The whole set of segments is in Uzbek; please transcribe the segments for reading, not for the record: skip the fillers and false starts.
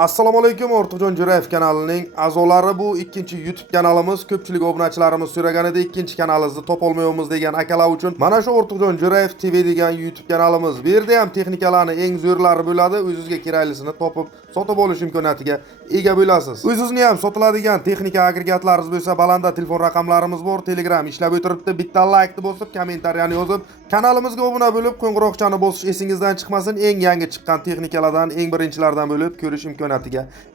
Assalomu alaykum, Ortiqjon Jo'rayev kanalining a'zolari. Bu ikkinchi YouTube kanalimiz. Ko'pchilik obunachilarimiz so'raganida ikkinchi kanalingizni topolmayapmiz degan akalar uchun mana shu Ortiqjon Jo'rayev TV degan YouTube kanalimiz. Bu yerda ham texnikalarning eng zo'rlari bo'ladi. O'zingizga keraklisini topib, sotib olish imkoniyatiga ega bo'lasiz. O'zingizni ham sotiladigan texnika agregatlaringiz bo'lsa, balanda telefon raqamlarimiz bor. Telegram ishlab o'tiribdi. Bitta like bosib, kommentariyani yozib, kanalimizga obuna bo'lib, qo'ng'iroqchani bosish esingizdan chiqmasin. Eng yangi chiqqan texnikalardan, eng birinchilardan bo'lib ko'rish imkoniyatiga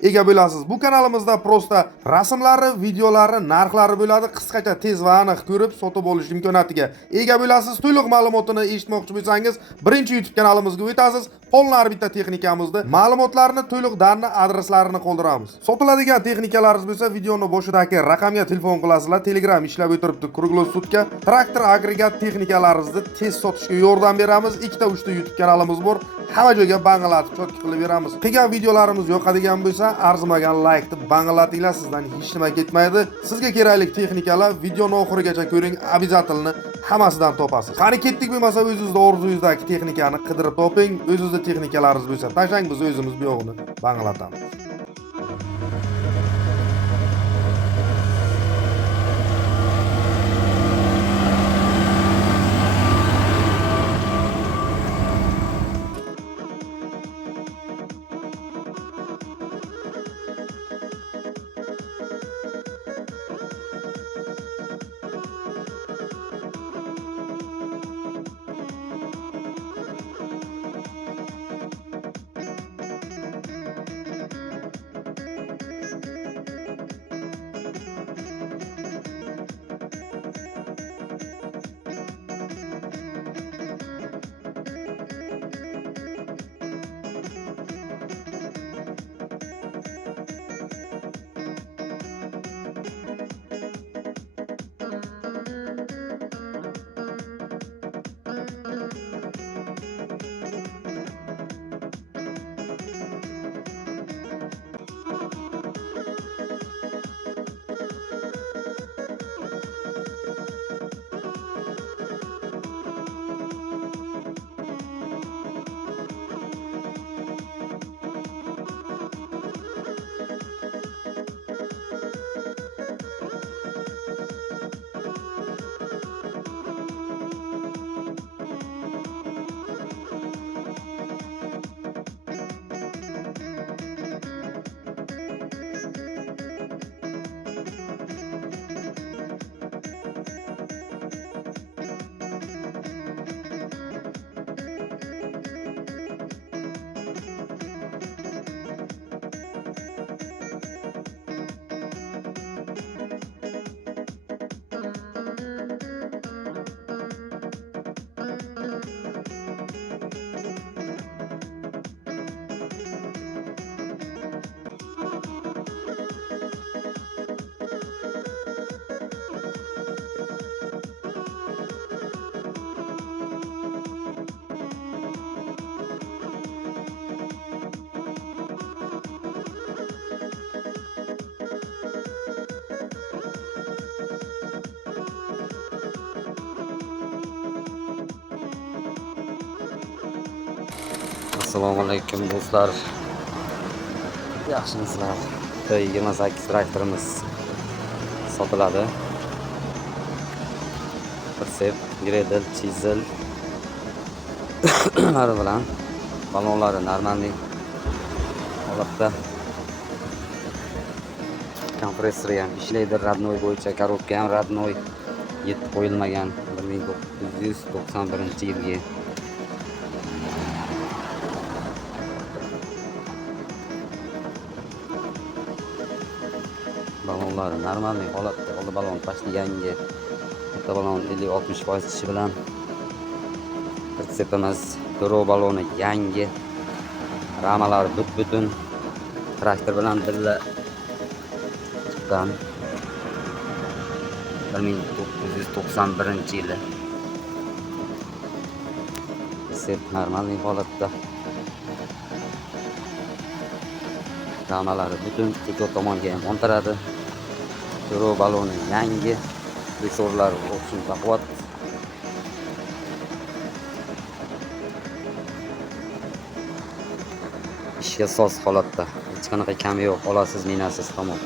ega bo'lasiz. Bu kanalimizda prosta rasmlari, videolari, narxlari bo'ladi. Qisqacha tez va aniq ko'rib sotib olish imkoniyatiga ega bo'lasiz. To'liq ma'lumotini eshitmoqchi bo'lsangiz, birinchi YouTube kanalimizga o'tasiz. Polnar bitta texnikamizda ma'lumotlarni, to'liq darni, adreslarini qoldiramiz. Sotiladigan texnikalaringiz bo'lsa, videoni boshidagi raqamga telefon qilasizlar. Telegram ishlab o'tiribdi. Kruglov sutka traktor agregat texnikalaringizni tez sotishga yordam beramiz. 2-3 ta YouTube kanalimiz bor. Hamma joyga banglatib cho'tki qilib beramiz. Qilgan videolarimiz yoqadigan bo'lsa, arzimagan like deb banglatinglar, sizdan hech nima ketmaydi. Sizga kerakli texnikalar videoni oxirigacha ko'ring, обязательно hammasidan topasiz. Qani ketdik, bo'lmasa o'zingizning orzungizdagi texnikani qidirib toping. O'zingizning texnikalaringiz bo'lsa, tashlang, biz o'zimiz bu yog'ini banglatamiz. Assalomu alaykum do'stlar. Yaxshimisizlar? T28 traktorimiz sotiladi. Pritsep, gredel, chizel bilan balonlari normalniy holatda. Kompressori ham ishlaydi, radnoy bo'yicha, korobka ham radnoy, yetib qo'yilmagan 1991-yilgi. Balonlari normalniy holatda. Oldi balon pasti yangi. Bitta balon 50-60% ishi bilan. Pritsepimiz durov baloni yangi. Ramalari butun. Traktor bilan birga chiqqan 1991-yili. Pritsep normalniy holatda. Ramalari butun, ikki tomonga ham o'ntiradi. Durov baloni yangi, resorlar o'xshin baquvvat. ishga soz holatda. hech qanaqa kami yo'q. Olasiz, minasiz, tamom.